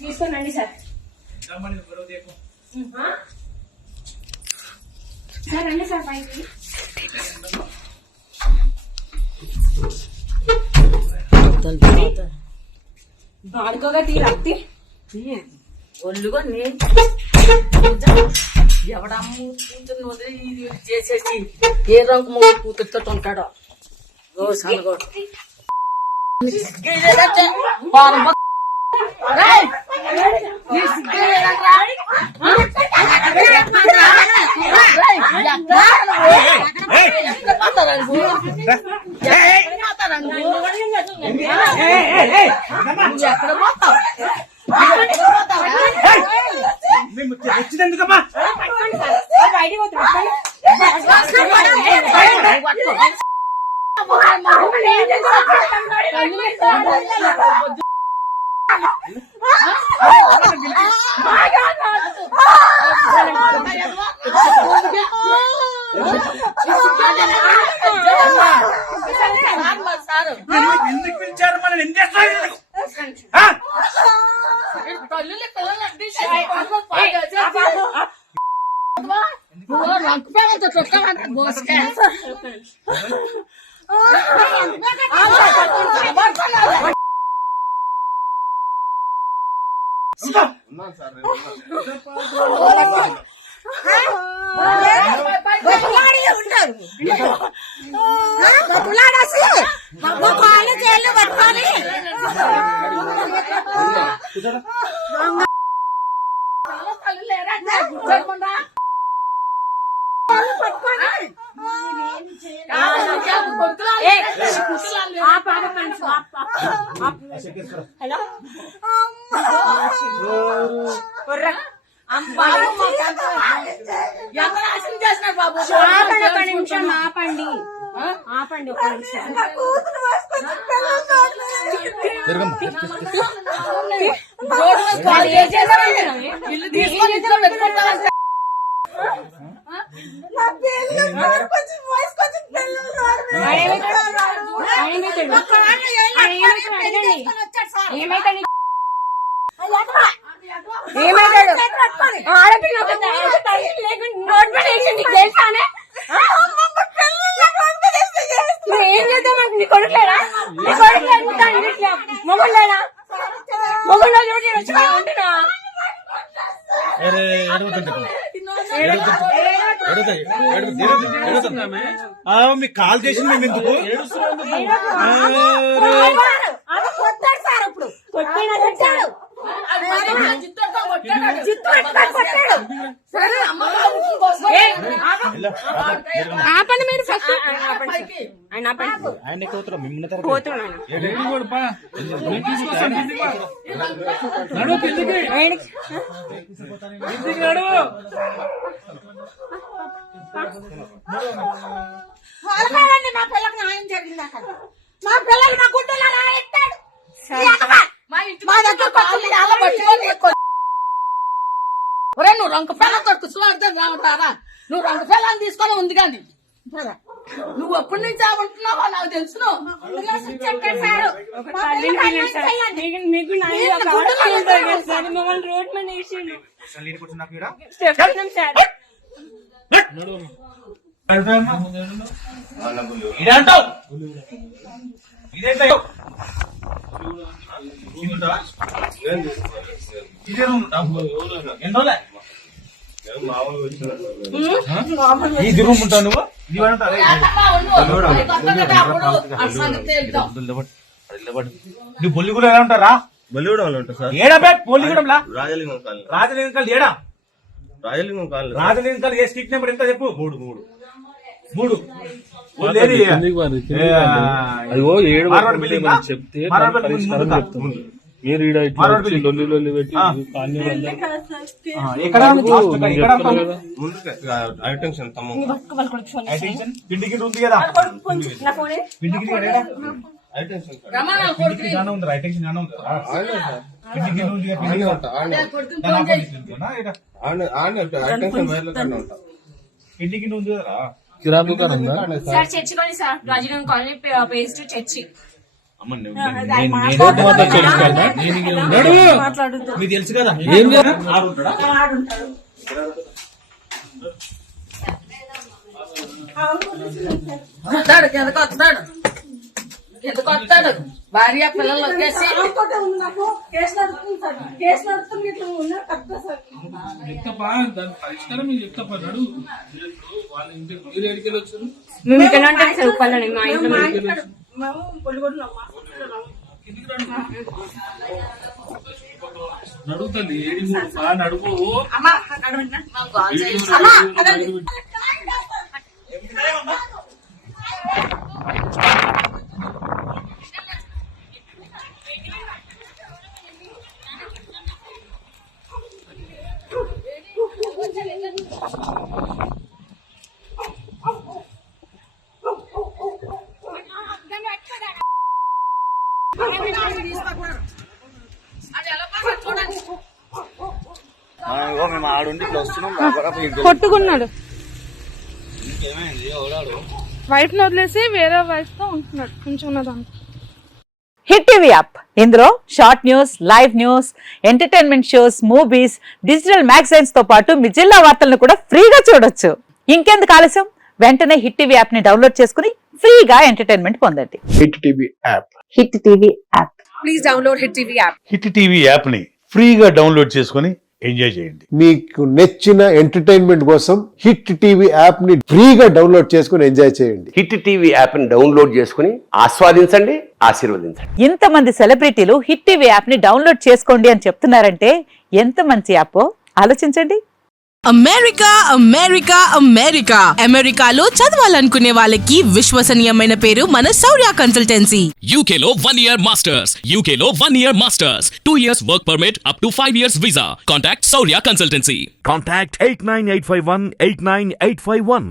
తీసుకోనండి sir. Sir రండి sir పైకి. బాడుకోగా తీరత్తి ఒళ్ళుగా నేను ఎవడమ్మ కూతుర్ని వదిలి ఇది చేసేసి ఏ రంగు మూడు కూతురుతో ఉంటాడో సనగోడు ఎక్కడ పోతావు వచ్చినందుకమ్మా ఎందుకు పిలిచారు మనం ఏం చేస్తారు చేసినాడు బాబు. ఆపండి ఆపండి ఒక నిమిషం. ఏం చేద్దాం నీ కొడుకులేనా? నీ కొడుకులేనా? మొగుళ్ళేనా? మొగుళ్ళ ఉంటున్నా మీకు కాల్ చేసింది మేము ఎందుకు కొట్టాడు సార్. అప్పుడు కొట్టాడు ఆపండి మీరు ఫస్ట్. ఆయన పోతున్నాను. మా పిల్లకి న్యాయం జరిగింది అక్కడ. మా పిల్లలు నా గుడ్డలో రాయెట్టాడు. మా దగ్గర ఒరే నువ్వు రంగు పిల్ల కొడుకు సువార్థం రావటారా? నువ్వు రంగు పిల్లని తీసుకొని ఉంది కానీ నువ్వు ఎప్పటి నుంచి ఆడుంటున్నావో నాకు తెలుసు. మమ్మల్ని రోడ్ మీద వేసిండు. ఈ రూమ్ ఉంటావు నువ్వు నువ్వు బొల్లిగూడ ఎలా ఉంటారా? బొల్లిగూడెంలో ఉంటా సార్. ఏడా బొల్లిగూడెంలా? రాజలింగం కాలనీ. రాజలింగం కాలనీ ఏడా? రాజలింగం కాలనీ. రాజలింగం కాలనీ ఏ స్ట్రీట్ నెంబర్ ఎంత చెప్పు? 3 3 లేదు అదిగో ఏడు మార్వాడి బిల్డింగ్ ఆ? చెప్తే మార్వాడి దానికి బిల్డింగ్ పరిష్కారం ముందుకా? చెప్తుంది. మీరు ఈడ ఇట్లా మార్వాడి వచ్చి బిల్డింగ్. లొల్లి పెట్టి ఆ. కాలనీ వాళ్ళ ఎక్కడ ఉంది? నేను ఎక్కడ చెప్తాను ఉంది? కదా. ముందుకే అటెన్షన్ తమ్ము అటెన్షన్ పిండికి ఉంది కదా నా ఫోన్ పిండికి అటెన్షన్ పిండికి గానే ఉంది అటెన్షన్ గానే ఉంది పిండికి ఉంది కదా, పిండికి ఉంది. దాని opposite ఉంటుందా? ఇక్కడ అటెన్షన్ వైర్లో కన్నా ఉంటా పిండికి ఉంది కదా కిరాకు దుకాణం ఉందా? సార్ చర్చికోండి సార్ రాజీవ్ కాలనీ పేస్ట్ చర్చి అమ్మ నేను- మాత్రం తెలుసుకోవాలా? మీకు తెలుసు కదా ఏం లేదు. ఆడు ఉంటాడా? వస్తాడు కిందకు వస్తాడు కిందకు వస్తాడు భార్య పిల్లలు వచ్చేసి చెప్తాపా, దాని పరిష్కారం మీరు చెప్తాపా, నడు. వాళ్ళ ఇంటికి మీరు ఎడికెళ్ళి వచ్చారు? మేము ఇక్కడ ఉంటాం సార్ ఉప్పల్లోనే మా ఇంట్లో నడుగుతుంది ఏడి బాగా నడుపు. మేము ఆడుండి ఇట్లా వస్తున్నాం కొట్టుకున్నాడు. వైఫ్ ని వదిలేసి వేరే వైఫ్ తో ఉంటున్నాడు కొంచెం ఉన్నదాన్ని. హిట్ టీవీ యాప్ ఇందులో short news, live news, entertainment shows, movies, digital magazines తో పాటు మీ జిల్లా వార్తలను కూడా ఫ్రీగా చూడొచ్చు. ఇంకెందుకు ఆలస్యం, వెంటనే హిట్ టీవీ యాప్ ని డౌన్లోడ్ చేసుకుని ఫ్రీగా ఎంటర్టైన్మెంట్ పొందండి. Hit TV app hit TV app. Hit TV app ని ఫ్రీగా డౌన్లోడ్ చేసుకుని ఎంజాయ్ చేయండి. మీకు నచ్చిన ఎంటర్టైన్మెంట్ కోసం హిట్ టీవీ యాప్ ని ఫ్రీగా డౌన్లోడ్ చేసుకుని ఎంజాయ్ చేయండి. హిట్ టీవీ యాప్ ని డౌన్లోడ్ చేసుకుని ఆస్వాదించండి, ఆశీర్వదించండి. ఇంతమంది సెలబ్రిటీలు హిట్ టీవీ యాప్ ని డౌన్లోడ్ చేసుకోండి అని చెప్తున్నారంటే ఎంత మంచి యాప్ ఆలోచించండి. అమెరికా అమెరికా అమెరికా అమెరికాలో చదవాలనుకునే వాళ్ళకి విశ్వసనీయమైన పేరు మన శౌర్య కన్సల్టెన్సీ. UK లో 1 year masters, UK లో 1 year masters, 2 years work permit up to 5 years visa. Contact Saurya Consultancy. Contact 89851 89851.